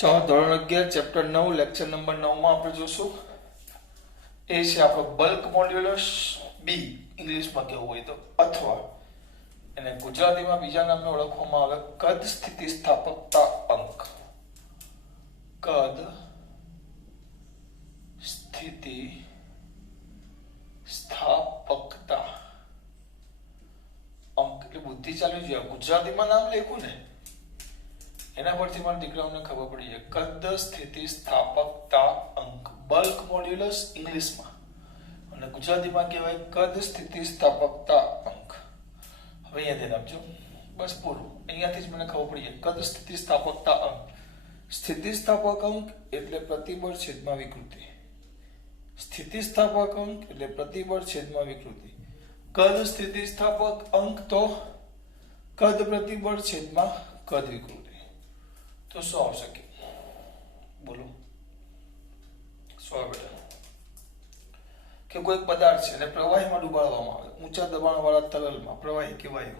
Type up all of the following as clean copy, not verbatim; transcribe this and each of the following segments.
ચાલો ધોરણ 11 chapter 9 lecture number 9 માં આપણે જોશું એ છે આપણો બલ્ક મોડ્યુલસ બી ઇંગ્લિશમાં કેવું હોય તો અથવા એને ગુજરાતીમાં બીજા નામે ઓળખવામાં આવે કદ સ્થિતિસ્થાપકતા અંક. કદ સ્થિતિ સ્થાપકતા અંક એટલે બુદ્ધિ ચાલુ જોઈએ. ગુજરાતીમાં નામ લખ્યું ને એના પરથી પણ દીકરાઓને ખબર પડી જાય. કદ સ્થિતિ સ્થાપકતા અંક બલ્ક મોડ્યુલસ ઇંગ્લિશમાં અને ગુજરાતીમાં કહેવાય કદ સ્થિતિ સ્થાપકતા અંક. હવે અહીંયા ધ્યાન આપજો, બસ પૂરું. અહીંયાથી જ મને ખબર પડી જાય કદ સ્થિતિ સ્થાપકતા અંક. સ્થિતિસ્થાપક અંક એટલે પ્રતિબળ છેદમાં વિકૃતિ. સ્થિતિસ્થાપક અંક એટલે પ્રતિબળ છેદમાં વિકૃતિ. કદ સ્થિતિસ્થાપક અંક તો કદ પ્રતિબળ છેદમાં કદ વિકૃતિ. તો શું આવશે કે બોલો શું આવે કે કોઈ પદાર્થ છે અને પ્રવાહીમાં ડુબાડવામાં આવે, ઊંચા દબાણવાળા તરલમાં પ્રવાહી કહેવાય,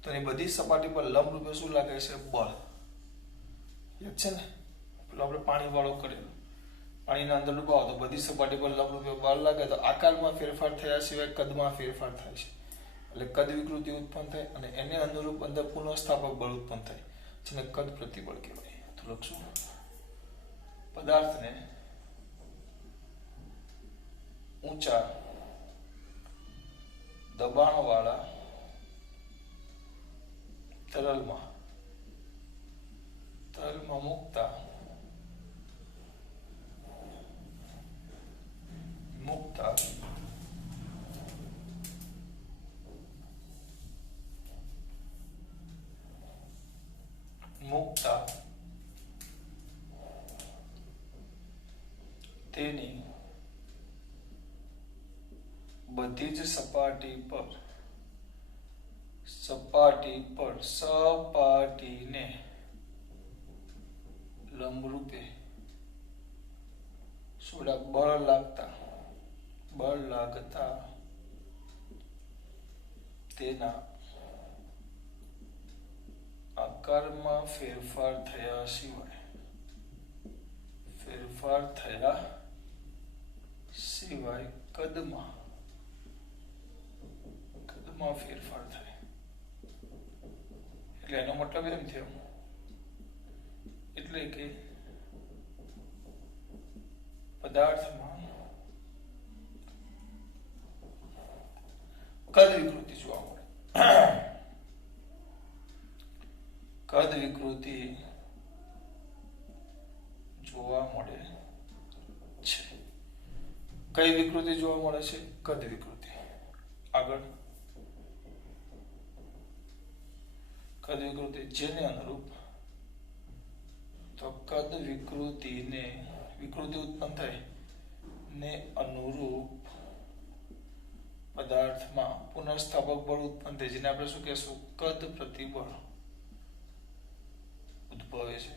તો એની બધી સપાટી પર લંબરૂપે શું લાગે છે? બળ. યાદ છે ને પેલો આપણે પાણી વાળો કરેલો, પાણીના અંદર ડુબાવો તો બધી સપાટી પર લંબરૂપે બળ લાગે તો આકારમાં ફેરફાર થયા સિવાય કદમાં ફેરફાર થાય છે, એટલે કદ વિકૃતિ ઉત્પન્ન થાય અને એને અનુરૂપ અંદર પુનઃસ્થાપક બળ ઉત્પન્ન થાય જેને કદ પ્રતિબળ કહેવાય. તો લખશું પદાર્થને ઊંચા દબાણવાળા તરલમાં મૂકતા તેની બધી જ સપાટીને લંબરૂપે થોડા બળ લાગતા તેના આકારમાં ફેરફાર થયા સિવાય કદમાં ફેરફાર થાય. એટલે એનો મતલબ એમ થયો એટલે કે પદાર્થમાં કદ વિકૃતિ જોવા મળે. કદ વિકૃતિ જોવા મળે છે. કઈ વિકૃતિ જોવા મળે છે? કદ વિકૃતિ. આગળ કદ વિકૃતિ જેને અનુરૂપ તો કદ વિકૃતિ ઉત્પન્ન થાય ને અનુરૂપ પદાર્થમાં પુનઃસ્થાપક બળ ઉત્પન્ન થાય જેને આપણે શું કહેશું? કદ પ્રતિબળ ઉદ્ભવે છે.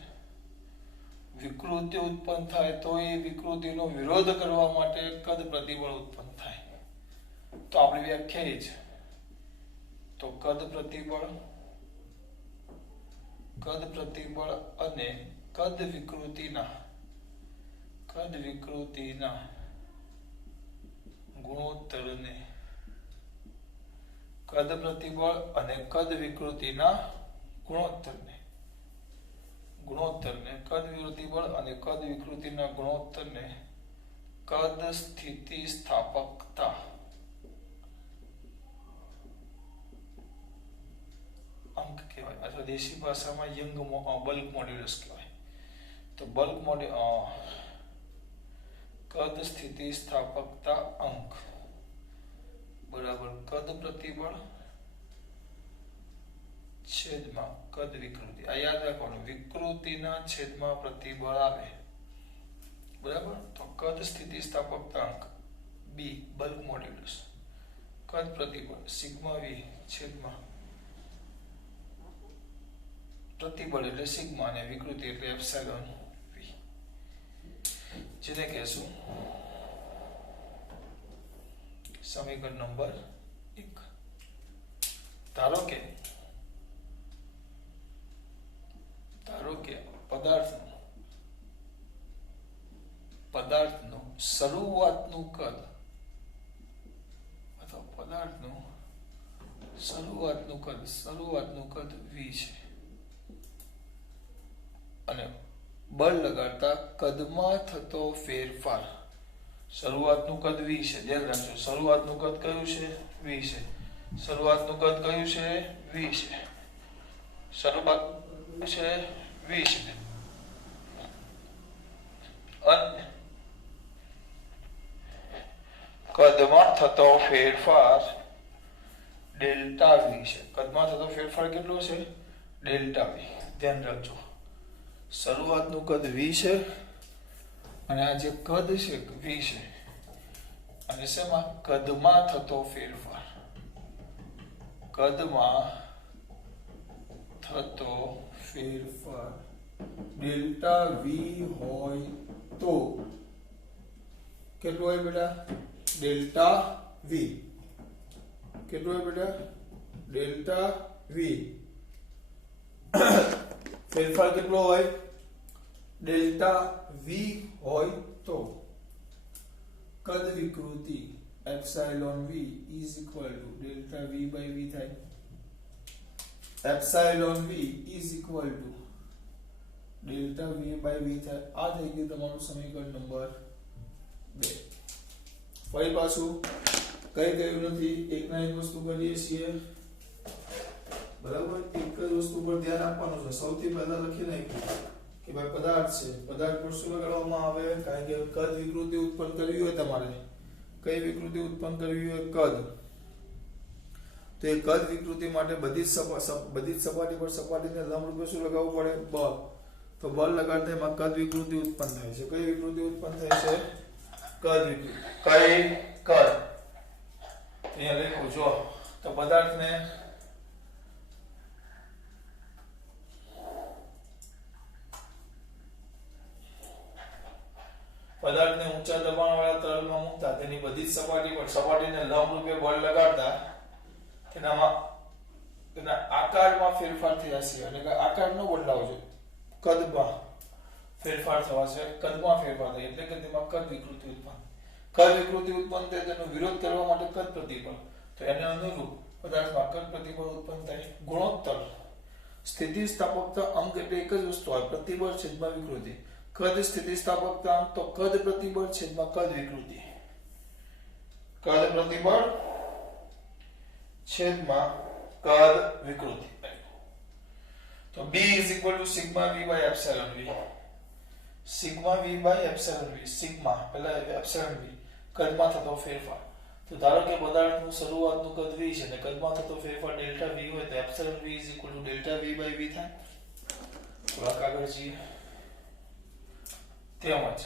વિકૃતિ ઉત્પન્ન થાય તો એ વિકૃતિનો વિરોધ કરવા માટે કદ પ્રતિબળ ઉત્પન્ન થાય. તો આપણી વ્યાખ્યા એ છે તો કદ પ્રતિબળ અને કદ વિકૃતિના ગુણોત્તરને કદ પ્રતિબળ અને કદ વિકૃતિના ગુણોત્તરને કદ સ્થિતિ સ્થાપકતા અંક કહેવાય અથવા દેશી ભાષામાં બલ્ક મોડ્યુલસ કહેવાય. તો કદ સ્થિતિ સ્થાપકતા અંક બરાબર કદ પ્રતિબળ છેદમાં કદ વિકૃતિ. આ યાદ રાખવાનું, વિકૃતિના છેદમાં પ્રતિબળ આવે બરાબર. તો કદ સ્થિતિ સ્થાપકતા અંક બી બલ્ક મોડ્યુલસ કદ પ્રતિબળ સિગ્મા વી છેદમાં પ્રતિબળ એટલે સિગ્મા અને વિકૃતિ એટલે એપ્સિલોન વી, જેને કહેશું સમીકરણ નંબર 1. ધારો કે પદાર્થનું પદાર્થનું શરૂઆતનું કદ અથવા પદાર્થનું શરૂઆતનું કદ v છે અને બળ લગાડતા કદમાં થતો ફેરફાર શરૂઆતનું કદ v છે. ધ્યાન રાખજો, શરૂઆતનું કદ કયું છે? v છે. શરૂઆતનું કદ કયું છે? v છે. શરૂઆત છે v છે અને કદમાં થતો ફેરફાર ડેલ્ટા v છે. કદમાં થતો ફેરફાર કેટલો છે? Delta v. ધ્યાન રાખજો, શરૂઆતનું કદ v છે અને આ જે કદ છે v છે અને શેમાં? કદમાં થતો ફેરફાર. કદમાં થતો ફેરફાર ડેલ્ટા v હોય તો કેટલું હોય બેટા? Delta v. કેટલું હોય બેટા? Delta v. ફેરફાર કેટલો હોય? ડેલ્ટા v હોય તો કદ વિકૃતિ epsilon v is equal to delta v by v થાય. Epsilon v is equal to delta v by v થાય. આ થઈ ગયું તમારું સમીકરણ નંબર 2. ફરી પાછું કઈ ગયું નથી, એક ના એક વસ્તુ કરીએ છીએ બરાબર. એક જ વસ્તુ પર ધ્યાન આપવાનું છે. સૌથી પહેલા લખી નાખ્યું કે ભાઈ પદાર્થ છે, પદાર્થ પર શું લગાડવામાં આવે? કારણ કે કદ વિકૃતિ ઉત્પન્ન કરવી હોય તમારે, કઈ વિકૃતિ ઉત્પન્ન કરવી હોય? કદ. તો એ કદ વિકૃતિ માટે બધી જ સપાટી પર સપાટીને લંબરૂપે શું લગાવવું પડે? બળ. તો બળ લગાડતા એમાં કદ વિકૃતિ ઉત્પન્ન થાય છે. કઈ વિકૃતિ ઉત્પન્ન થાય છે? કદ વિકૃતિ. કઈ? કદ. અહીંયા લખ્યું જો, તો પદાર્થને ઊંચા દબાણવાળા તરલમાં મૂકતા તેની બધી જ સપાટી પર સપાટીને લંબરૂપે બળ લગાડતા તેના આકારમાં ફેરફાર થયા છે. અને આકાર ન બદલાવો જોઈએ, કદમાં ફેરફાર થવા છે. કદમાં ફેરફાર થાય એટલે કે તેમાં કદ વિકૃતિ ઉત્પન્ન. કદ વિકૃતિ ઉત્પન્ન થાય તેનો વિરોધ કરવા માટે કદ પ્રતિબળ. તો એને અનુરૂપ પદાર્થમાં કદ પ્રતિબળ ઉત્પન્ન થાય. ગુણોત્તર સ્થિતિસ્થાપકતા અંક એટલે એક જ વસ્તુ હોય, પ્રતિબળ છેદમાં વિકૃતિ. કદ સ્થિતિસ્થાપકતા અંક તો કદ પ્રતિબળ છેદમાં કદ વિકૃતિ. કદ પ્રતિબળ છેદમાં કદ વિકૃતિ. તો b is equal to sigma v by epsilon v. sigma v by epsilon v. sigma પહેલા epsilon v કદમાં થતો ફેરફાર. તો ધારો કે પદાર્થનું શરૂઆતનું કદ v છે અને કદમાં થતો ફેરફાર ડેલ્ટા v હોય તો epsilon v is equal to delta v by v થાય. થોડા આગળ જઈએ. તેમજ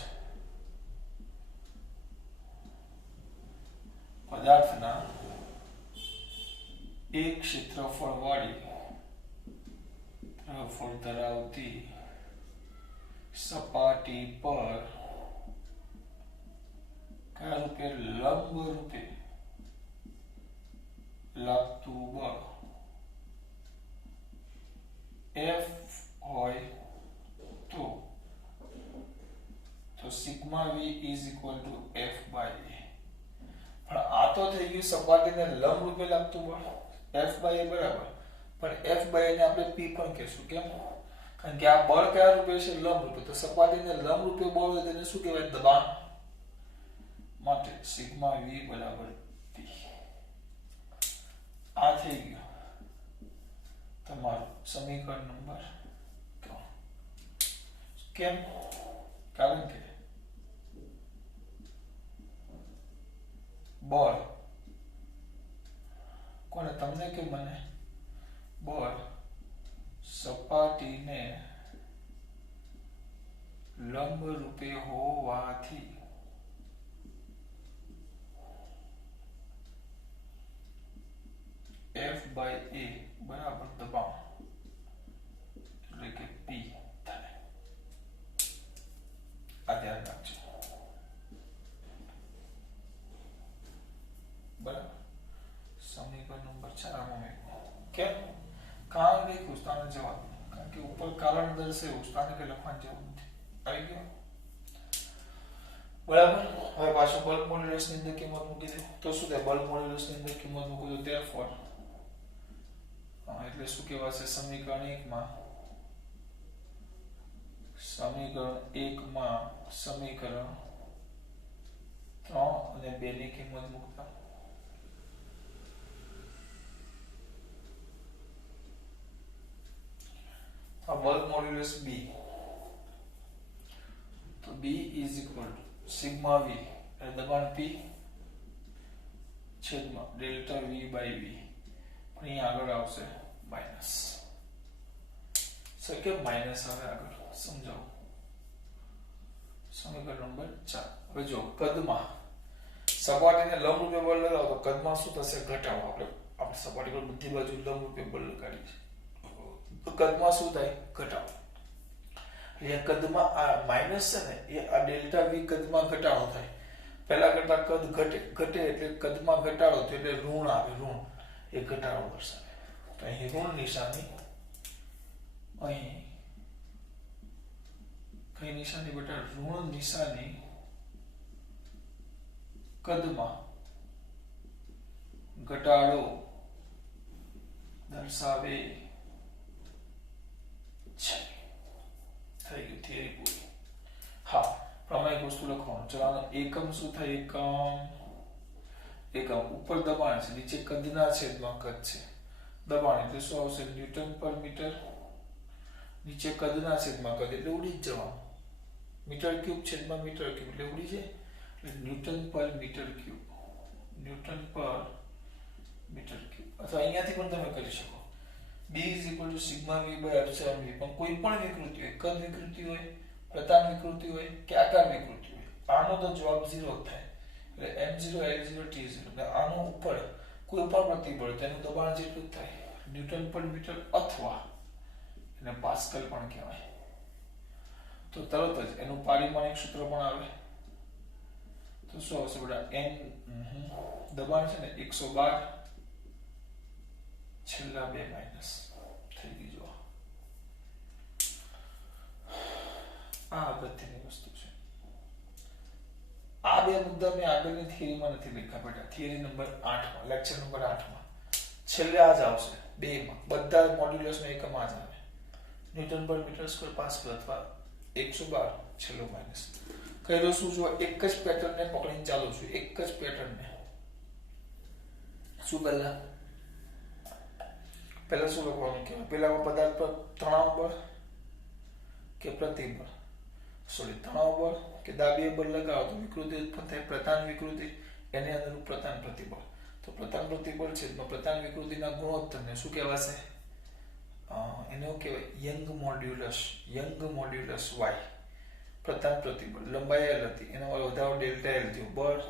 પદાર્થના એક ક્ષેત્રફળ ધરાવતી સપાટી પર કયા રૂપે? લંબ રૂપે લાગતું બળ F હોય તો sigma v is equal to F by A. પણ આ તો થઈ ગયું સપાટીને લંબ રૂપે લાગતું બળ F by A બરાબર. પણ F by A ને આપણે P પણ કહેશું. કેમ? કારણ કે આ બળ કયા રૂપે છે? લંબ રૂપે. તો સપાટીને લંબ રૂપે બળ હોય તેને શું કહેવાય? દબાણ. માટે સિગ્મા v બરાબર P. આ થઈ ગયું તમારું સમીકરણ નંબર 3. કેમ? કારણ કે બળ કોને? તમને કે મને? બળ સપાટીને લંબ રૂપે હોવાથી F by A બરાબર દબાણ એટલે કે P થાય. આ ધ્યાન રાખજો. બરાબર. સમીકરણ નંબર 4 માં કેમ? કારણ કે ઉસ્તાનો જવાબ. કારણ કે ઉપર કારણ દર્શાવ્યું, ઉસ્તાને કે લખવાની જરૂર નથી. આવી ગયો. બરાબર. હવે પાછું બલ્ક મોડ્યુલસ ની અંદર કિંમત મૂકી દે તો શું થાય? બલ્ક મોડ્યુલસ ની અંદર કિંમત મૂકું તો therefore એટલે શું કહેવાશે? સમીકરણ 1 માં સમીકરણ 3 અને 2 ની કિંમત મૂકતા આ બલ્ક મોડ્યુલસ b, તો b is equal to sigma v એટલે દબાણ p છેદમાં ડેલ્ટા v બાય v, પણ અહીં આગળ આવશે માઈનસ. સર કેમ માઈનસ આવે આગળ સમજાવો. સમીકરણ નંબર 4. હવે જો કદમાં સપાટીને લંબરૂપે બળ લગાવો તો કદમાં શું થશે? ઘટાડો. આપણે સપાટી પર બધી બાજુ લંબરૂપે બળ લગાડીએ છીએ તો કદમાં શું થાય? ઘટાડો. એટલે કદમાં આ માઈનસ છે ને એ આ ડેલ્ટા v કદમાં ઘટાડો થાય. પહેલા કરતા કદ ઘટે એટલે કદમાં ઘટાડો થાય એટલે ઋણ આવે. ઋણ એ ઘટાડો દર્શાવે. તો અહીં ઋણ નિશાની, અહીં કઈ નિશાની બેટા? ઋણ નિશાની કદમાં ઘટાડો દર્શાવે છે. થઈ ગયું થિયરી પૂરી. હા, પ્રમાણિક વસ્તુ લખવાનું. ચલો આનો એકમ શું થાય? એકમ ઉપર દબાણ છે, નીચે કદના છેદમાં કદ છે. દબાણ એટલે શું આવશે? ન્યૂટન પર મીટર. નીચે કદના છેદમાં કદ એટલે ઉડી જ જવાનું. મીટર ક્યુબ છેદમાં મીટર ક્યુબ એટલે ઉડી જાય. એટલે ન્યૂટન પર મીટર ક્યુબ. ન્યૂટન પર મીટર ક્યુબ. અથવા અહીંયાથી પણ તમે કરી શકો. b is equal to sigma v by epsilon v. પણ કોઈ પણ વિકૃતિ હોય, કદ વિકૃતિ હોય, પ્રતાપ વિકૃતિ હોય કે આકાર વિકૃતિ હોય, આનો તો જવાબ 0 જ થાય. એટલે m0 l0 t0. એટલે આનો ઉપર કોઈ પણ પ્રતિબળ તેનું દબાણ જેટલું જ થાય. ન્યૂટન પર મીટર અથવા એને પાસ્કલ પણ કહેવાય. તો તરત જ એનું પારિમાણિક સૂત્ર પણ આવે. તો શું આવશે બેટા? n દબાણ છે ને 112 છેલ્લા 2 માઈનસ થઈ ગઈ. જો આ અગત્યની વસ્તુ છે. આ બે મુદ્દા મેં આગળની થિયરીમાં નથી લખ્યા બેટા. થિયરી નંબર 8 માં, લેક્ચર નંબર 8 માં છેલ્લે આ જ આવશે. 2 માં બધા મોડ્યુલસનો એકમ આ જ આવે. ન્યૂટન પર મીટર સ્ક્વેર પાસ્કલ અથવા 112 છેલ્લો માઈનસ. કહી દો શું? જો એક જ પેટર્નને પકડીને ચાલુ છું. એક જ પેટર્નને. શું પહેલા શું લખવાનું કહેવાય? પહેલા પદાર્થ પર તણાવ બળ કે પ્રતિબળ, તણાવ બળ કે દાબીય બળ લગાવો તો વિકૃતિ ઉત્પન્ન થાય. પ્રતાન વિકૃતિ, એને અનુરૂપ પ્રતાન પ્રતિબળ. તો પ્રતાન પ્રતિબળ છે તો પ્રતાન વિકૃતિના ગુણોત્તરને શું કહેવાશે? એને શું કહેવાય? Young modulus y. પ્રતાન પ્રતિબળ લંબાઈ l હતી, એનો વધારો ડેલ્ટા l થયો. બળ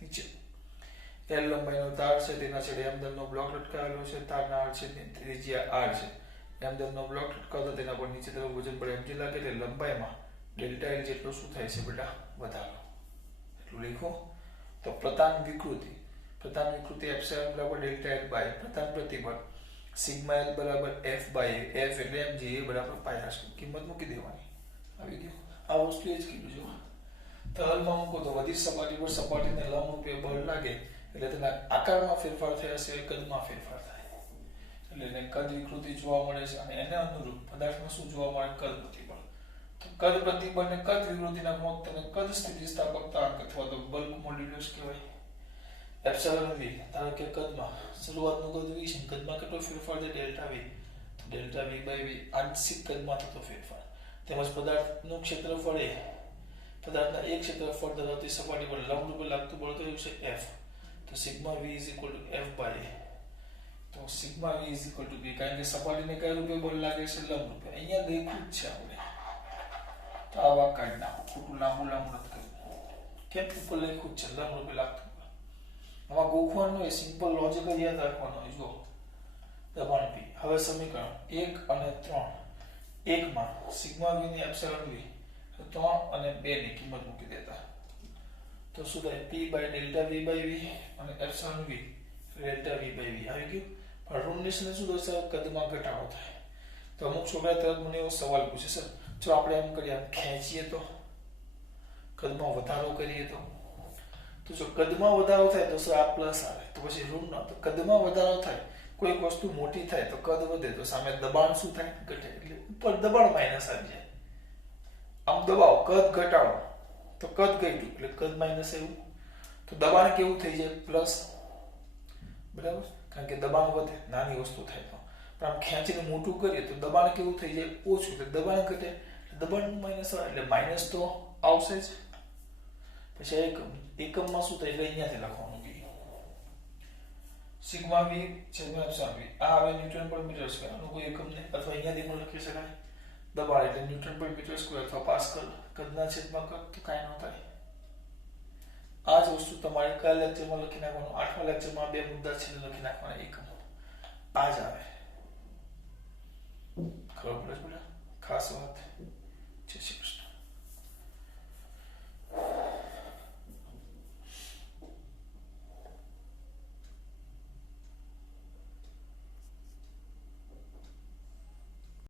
નીચે l લંબાઈનો તાર છે, તેના છેડે m દળનો બ્લોક લટકાવેલો છે. તારના આડ છેદની ત્રિજ્યા r છે. m દળનો બ્લોક લટકાવતો તેના પર નીચે તરફ વજન બળ mg લાગે એટલે લંબાઈમાં ડેલ્ટા l જેટલો શું થાય છે બેટા? વધારો. એટલું લખો. તો પ્રતાન વિકૃતિ એપ્સિલોન બરાબર ડેલ્ટા l બાય પ્રતાન પ્રતિબળ સિગ્મા l બરાબર f બાય f એટલે mg એ બરાબર પાઈ r સ્ક્વેર. કિંમત મૂકી દેવાની. આવી ગયું. આ વસ્તુ એ જ કીધું. જો તરલમાં મૂકો તો વધી સપાટી પર સપાટીને લંબરૂપે બળ લાગે એટલે તેના આકારમાં ફેરફાર થયા છે, કદમાં ફેરફાર થાય. એટલે એને કદ વિકૃતિ જોવા મળે છે. અને એને અનુરૂપ પદાર્થમાં શું જોવા મળે? કદ પ્રતિબળ. તો કદ પ્રતિબળ ને કદ વિકૃતિના ગુણોત્તરને કદ સ્થિતિસ્થાપકતા અંક અથવા તો બલ્ક મોડ્યુલસ કહેવાય. એપ્સિલોન v ધારો કે કદમાં શરૂઆતનું કદ v છે, કદમાં કેટલો ફેરફાર છે? Delta v. તો ડેલ્ટા v બાય v આંશિક કદમાં થતો ફેરફાર. તેમજ પદાર્થનું ક્ષેત્રફળ એ પદાર્થના એક ક્ષેત્રફળ ધરાવતી સપાટી પર લંબરૂપે લાગતું બળ કયું છે? f. તો sigma v is equal to f by a. તો sigma v is equal to b, કારણ કે સપાટીને કયા રૂપે બળ લાગે છે? લંબરૂપે. અહીંયા દેખું જ છે આપણે. તો આ વાક કાઢી નાખો. ખોટું લાંબુ નથી કર્યું. કેમ? ઉપર લખ્યું જ છે લંબરૂપે લાગતું. આમાં ગોખવાનું હોય, સિમ્પલ લોજિક જ યાદ રાખવાનું હોય. જો દબાણ p. હવે સમીકરણ 1 અને 3. 1 માં સિગ્મા v ની એપ્સિલોન v 3 અને 2 ની કિંમત મૂકી દેતા તો શું થાય? p by delta v by v અને epsilon v delta v by v આવી ગયું. પણ ઋણ નિશાની શું દર્શાવે? કદમાં ઘટાડો થાય. તો અમુક છોકરા તરત મને એવો સવાલ પૂછે, સર જો આપણે એમ કરીએ, આમ ખેંચીએ તો કદમાં વધારો કરીએ તો જો કદમાં વધારો થાય તો શું આ પ્લસ આવે તો પછી ઋણ ન, તો કદમાં વધારો થાય કોઈક વસ્તુ મોટી થાય તો કદ વધે તો સામે દબાણ શું થાય? ઘટે. એટલે ઉપર દબાણ માઇનસ આવી જાય. આમ દબાવો કદ ઘટાડો તો કદ ઘટ્યું એટલે કદ માઇનસ આવ્યું, તો દબાણ કેવું થઈ જાય? પ્લસ. બરાબર, કારણ કે દબાણ વધે નાની વસ્તુ થાય તો, પણ આમ ખેંચીને મોટું કરીએ તો દબાણ કેવું થઈ જાય? ઓછું. એટલે દબાણ ઘટે, દબાણ માઇનસ આવે એટલે માઇનસ તો આવશે જ. પછી એકમમાં શું થાય? એટલે અહીંયાથી લખવાનું કે સિગ્મા v છેદમાં એપ્સિલોન v આ આવે ન્યૂટન પર મીટર સ્ક્વેર, આનું કોઈ એકમ નહીં, અથવા અહીંયાથી પણ લખી શકાય દબાણ એટલે ન્યૂટન પર મીટર સ્ક્વેર અથવા પાસ્કલ, કદના છેદમાં કદ તો કાંઈ ન થાય. આ જ વસ્તુ તમારે કયા લેક્ચરમાં લખી નાખવાનું? 8મા લેક્ચરમાં બે મુદ્દા છે લખી નાખવાના એકમ. આ જ આવે. ખબર પડે? ખાસ વાત.